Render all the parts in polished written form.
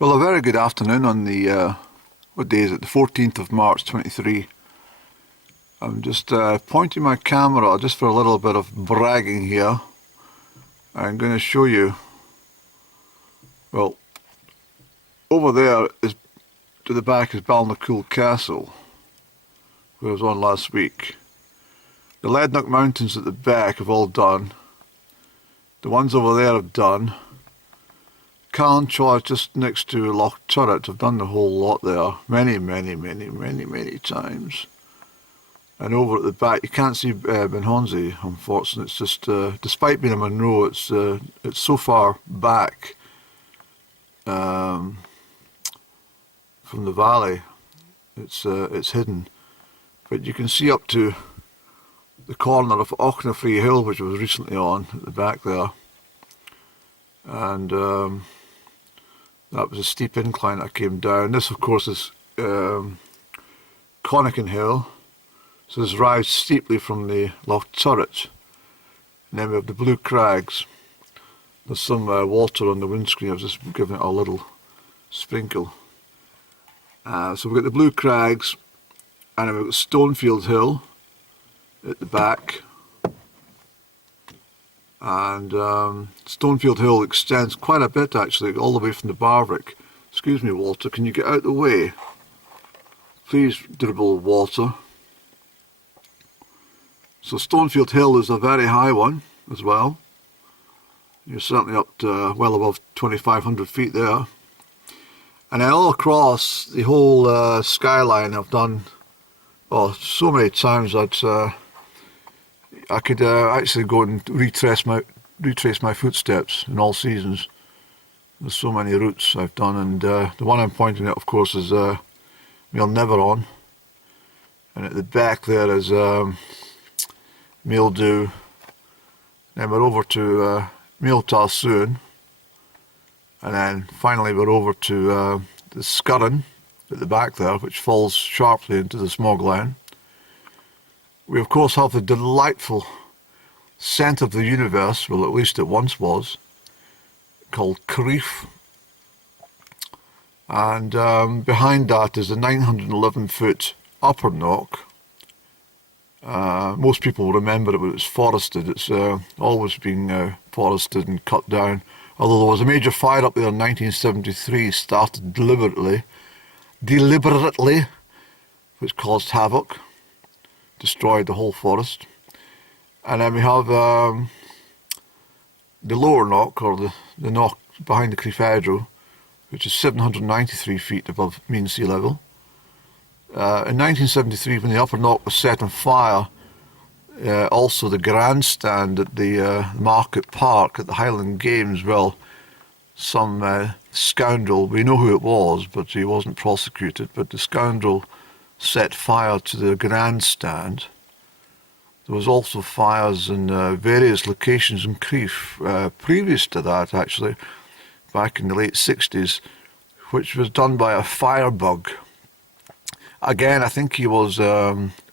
Well, a very good afternoon on the, what day is it, the 14th of March 23. I'm just pointing my camera just for a little bit of bragging here. I'm going to show you, well, over there is, to the back is Balnacool Castle, where I was on last week. The Leadnock Mountains at the back have all done. The ones over there have done. Carnchaw just next to Loch Turret. I've done the whole lot there many times. And over at the back, you can't see Ben Hornsey, unfortunately. It's just, despite being a Monroe, it's so far back from the valley. It's hidden, but you can see up to the corner of Auchnafree Hill, which I was recently on at the back there, and that was a steep incline I came down. This, of course, is Connaughton Hill. So this rises steeply from the Loch Turret. And then we have the Blue Crags. There's some water on the windscreen. I was just giving it a little sprinkle. So we've got the Blue Crags, and then we've got Stonefield Hill at the back. And Stonefield Hill extends quite a bit, actually, all the way from the Barwick. Excuse me, Walter, can you get out the way? Please dribble water. So Stonefield Hill is a very high one as well. You're certainly up to well above 2,500 feet there. And then all across the whole skyline I've done, oh, so many times that I could actually go and retrace my footsteps in all seasons. There's so many routes I've done, and the one I'm pointing at, of course, is Milneveron. And at the back there is Mildew. Then we're over to Miltarsoon, and then finally we're over to the Scurran at the back there, which falls sharply into the Smogline. We of course have the delightful centre of the universe, well at least it once was, called Crieff, and behind that is the 911 foot Upper Knock. Most people will remember it when it's forested. It's always been forested and cut down, although there was a major fire up there in 1973, started deliberately, which caused havoc, destroyed the whole forest. And then we have the Lower Knock, or the knock behind the Crieff Hydro, which is 793 feet above mean sea level. In 1973, when the Upper Knock was set on fire, also the grandstand at the Market Park at the Highland Games, well, some scoundrel, we know who it was, but he wasn't prosecuted, but the scoundrel set fire to the grandstand. There was also fires in various locations in Crieff previous to that, actually, back in the late 60s, which was done by a firebug. Again, I think he was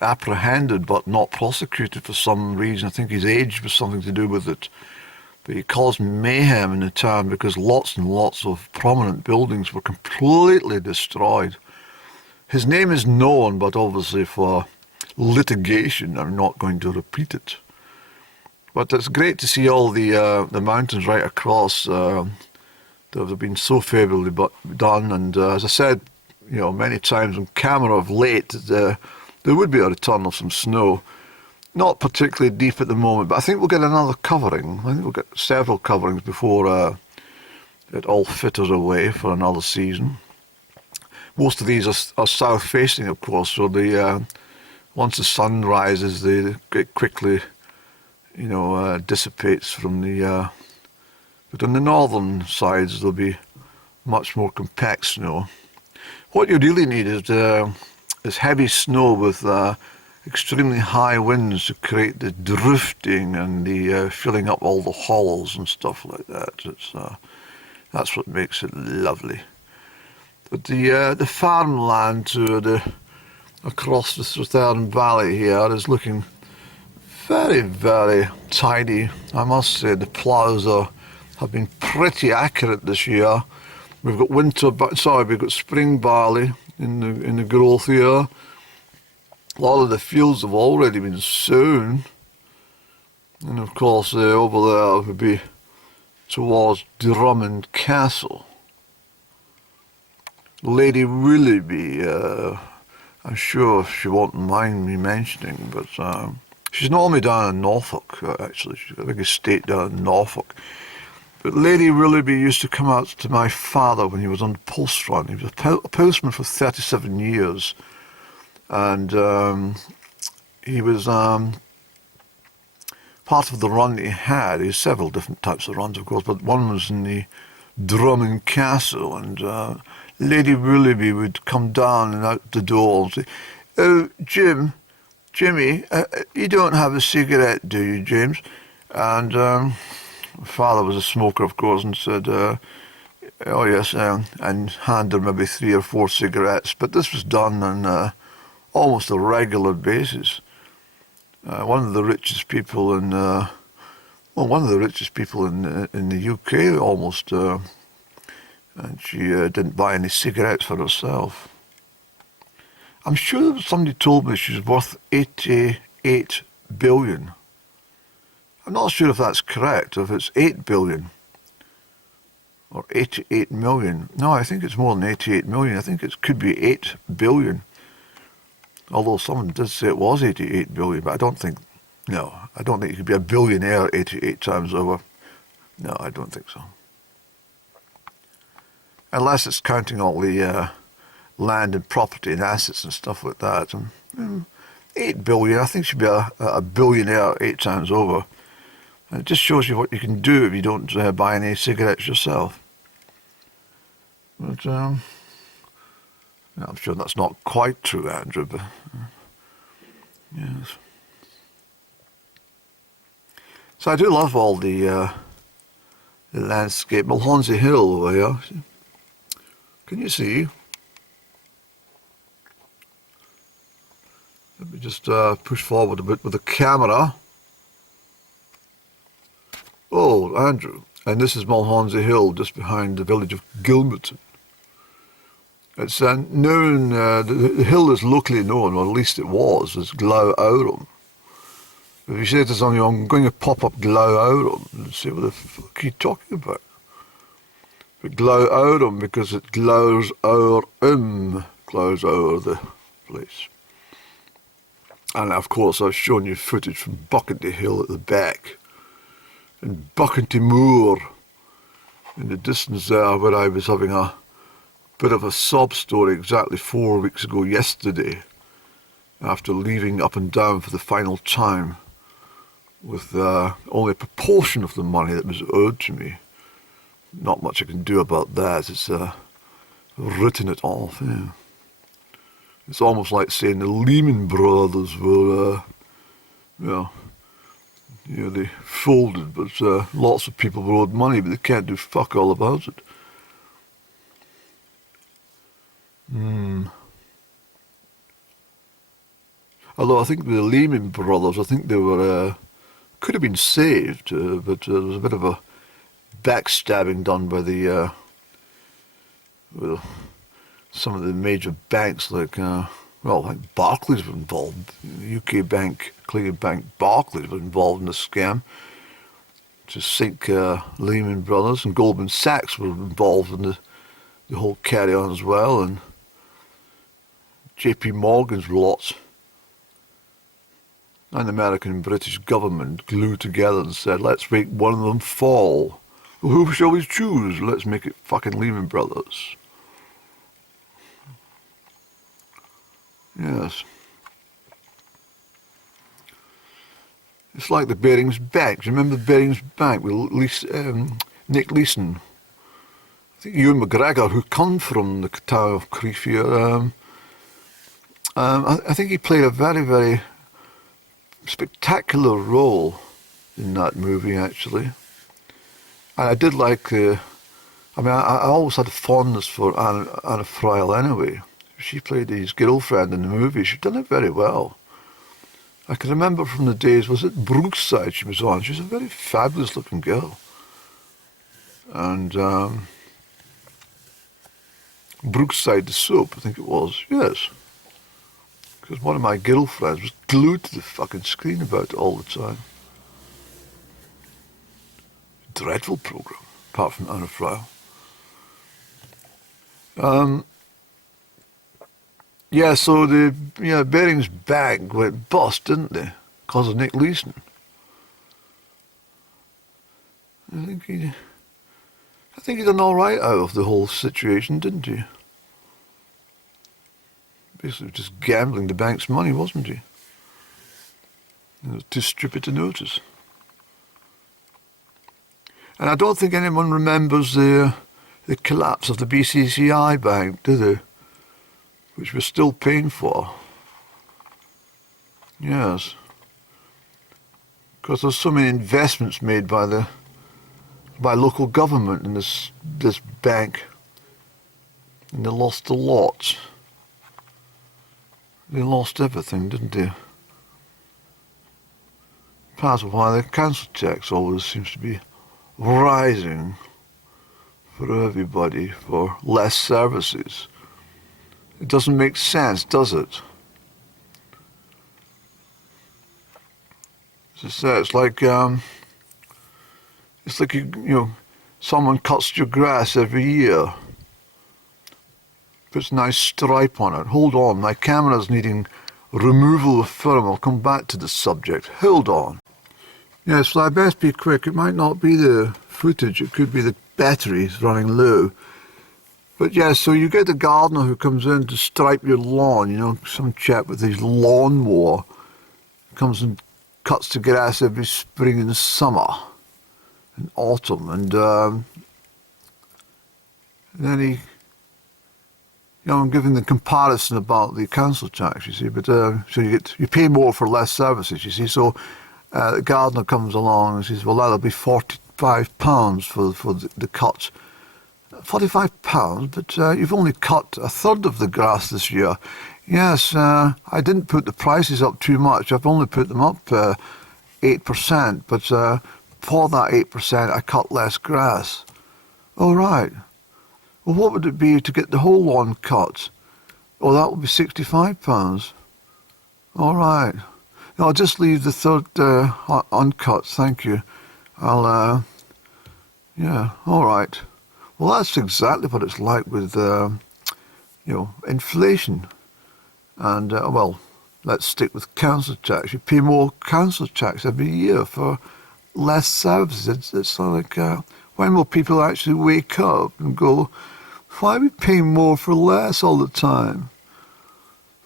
apprehended but not prosecuted for some reason. I think his age was something to do with it. But he caused mayhem in the town because lots and lots of prominent buildings were completely destroyed. His name is known, but obviously for litigation, I'm not going to repeat it. But it's great to see all the mountains right across that have been so favourably done. And as I said, you know, many times on camera of late, there would be a return of some snow. Not particularly deep at the moment, but I think we'll get another covering. I think we'll get several coverings before it all fitters away for another season. Most of these are south facing, of course, so once the sun rises, it quickly, you know, dissipates from the. But on the northern sides, there'll be much more compact snow. What you really need is heavy snow with extremely high winds to create the drifting and the filling up all the hollows and stuff like that. That's what makes it lovely. But the farmland across the Southern Valley here is looking very tidy. I must say the ploughs have been pretty accurate this year. We've got we've got spring barley in the growth here. A lot of the fields have already been sown. And of course, over there would be towards Drummond Castle. Lady Willoughby, I'm sure she won't mind me mentioning, but she's normally down in Norfolk, actually. She's got a big estate down in Norfolk. But Lady Willoughby used to come out to my father when he was on the post run. He was a postman for 37 years. And he was part of the run that he had. He had several different types of runs, of course, but one was in the Drummond Castle, and Lady Willoughby would come down and out the door and say, "Oh, Jimmy, you don't have a cigarette, do you, James?" And my father was a smoker, of course, and said, "Oh yes," and handed her maybe 3 or 4 cigarettes. But this was done on almost a regular basis. One of the richest people in the UK almost, and she didn't buy any cigarettes for herself. I'm sure somebody told me she's worth 88 billion. I'm not sure if that's correct, if it's 8 billion or 88 million. No, I think it's more than 88 million. I think it could be 8 billion. Although someone did say it was 88 billion, but I don't think you could be a billionaire 88 times over. No, I don't think so. Unless it's counting all the land and property and assets and stuff like that. 8 billion, I think she'd be a billionaire 8 times over. And it just shows you what you can do if you don't buy any cigarettes yourself. But I'm sure that's not quite true, Andrew, but yes. So I do love all the landscape. Mulhonsey Hill over here. Can you see? Let me just push forward a bit with the camera. Oh, Andrew, and this is Mulhonsey Hill, just behind the village of Gilmerton. It's known, the hill is locally known, or at least it was, as Glow Aurum. If you say to somebody, "I'm going to pop up Glow Aurum," and say, "What the fuck are you talking about?" But Glow Aurum, because it glows over the place. And of course, I've shown you footage from Buckenty Hill at the back, and Buckenty Moor in the distance there, where I was having a bit of a sob story exactly 4 weeks ago yesterday, after leaving Up and Down for the final time with only a proportion of the money that was owed to me. Not much I can do about that. It's written it off. Yeah. It's almost like saying the Lehman Brothers were, they folded, but lots of people were owed money, but they can't do fuck all about it. Although I think the Lehman Brothers, I think they were could have been saved, but there was a bit of a backstabbing done by the some of the major banks, like Barclays were involved. UK bank, Cleveland Bank, Barclays were involved in the scam to sink Lehman Brothers, and Goldman Sachs were involved in the whole carry-on as well, and JP Morgan's lots. And the American and British government glued together and said, "Let's make one of them fall. Well, who shall we choose? Let's make it fucking Lehman Brothers." Yes. It's like the Barings Bank. Do you remember the Barings Bank with Nick Leeson? I think Ewan McGregor, who come from the town of Crieff here, I think he played a very, very spectacular role in that movie, actually. And I did like I always had a fondness for Anna Friel anyway. She played his girlfriend in the movie. She'd done it very well. I can remember from the days, was it Brookside she was on? She was a very fabulous looking girl. And Brookside the soap, I think it was. Yes. Because one of my girlfriends was glued to the fucking screen about it all the time. Dreadful programme, apart from Anna Fryle. Yeah, so the Bearings Bank went bust, didn't they? Because of Nick Leeson. I think he done all right out of the whole situation, didn't he? Basically just gambling the bank's money, wasn't he? It was too stupid to notice. And I don't think anyone remembers the collapse of the BCCI bank, do they? Which we're still paying for. Yes. Because there's so many investments made by local government in this bank. And they lost a lot. They lost everything, didn't they? Part of why the council tax always seems to be rising for everybody for less services. It doesn't make sense, does it? As I say, it's like someone cuts your grass every year, puts a nice stripe on it. Hold on, my camera's needing removal of film. I'll come back to the subject. Hold on. Yes, well, I best be quick. It might not be the footage. It could be the batteries running low. But yeah, so you get the gardener who comes in to stripe your lawn, some chap with his lawnmower comes and cuts the grass every spring and summer and autumn, and then I'm giving the comparison about the council tax, you see, but so you pay more for less services, you see, so the gardener comes along and says, well, that'll be £45 for the cut. £45, but you've only cut a third of the grass this year. Yes, I didn't put the prices up too much. I've only put them up 8%, but for that 8%, I cut less grass. Oh, right. Well, what would it be to get the whole lawn cut? Oh, that would be £65. All right. No, I'll just leave the third uncut, thank you. I'll, yeah, all right. Well, that's exactly what it's like with, inflation. And, well, let's stick with council tax. You pay more council tax every year for less services. It's like, when will people actually wake up and go, why are we paying more for less all the time?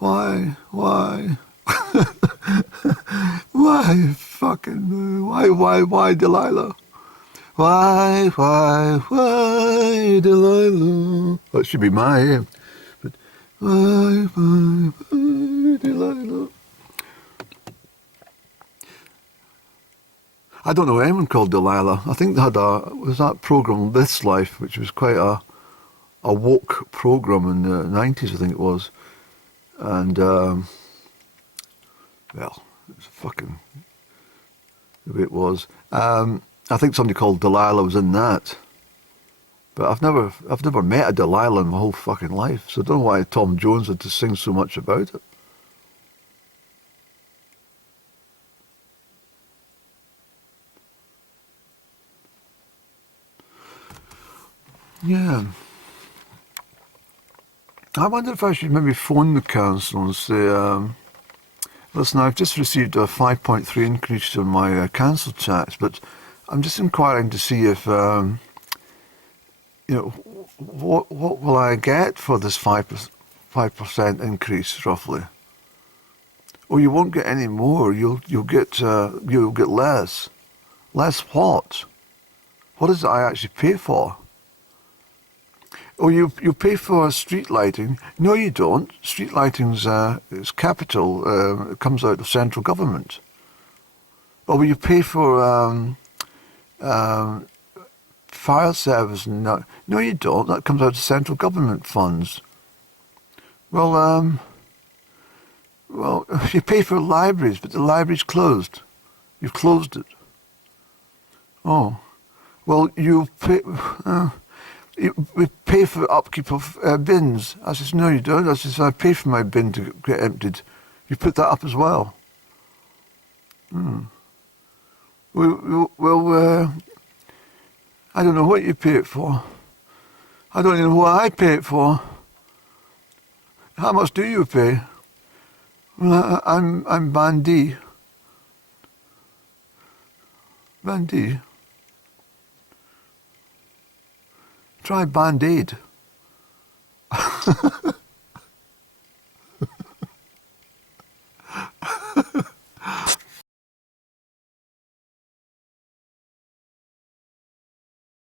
Why? Why, Delilah? Why, Delilah? That should be my aim. But why, Delilah? I don't know anyone called Delilah. I think they had was that program This Life, which was quite a woke program in the 90s, I think it was. And, well, it was fucking the way it was. I think somebody called Delilah was in that. But I've never met a Delilah in my whole fucking life, so I don't know why Tom Jones had to sing so much about it. Yeah. I wonder if I should maybe phone the council and say, listen, I've just received a 5.3 increase on my council tax, but I'm just inquiring to see if, what will I get for this 5% increase roughly? Oh, you won't get any more. You'll get less. Less what? What is it I actually pay for? Oh, you pay for street lighting? No, you don't. Street lighting's it's capital. It comes out of central government. Oh, well, you pay for fire service? No, you don't. That comes out of central government funds. Well, you pay for libraries, but the library's closed. You've closed it. Oh, well, you pay. We pay for the upkeep of bins. I says, no, you don't. I says, I pay for my bin to get emptied. You put that up as well. Well, I don't know what you pay it for. I don't even know what I pay it for. How much do you pay? Well, I'm Band D. Band D. Try Band-Aid.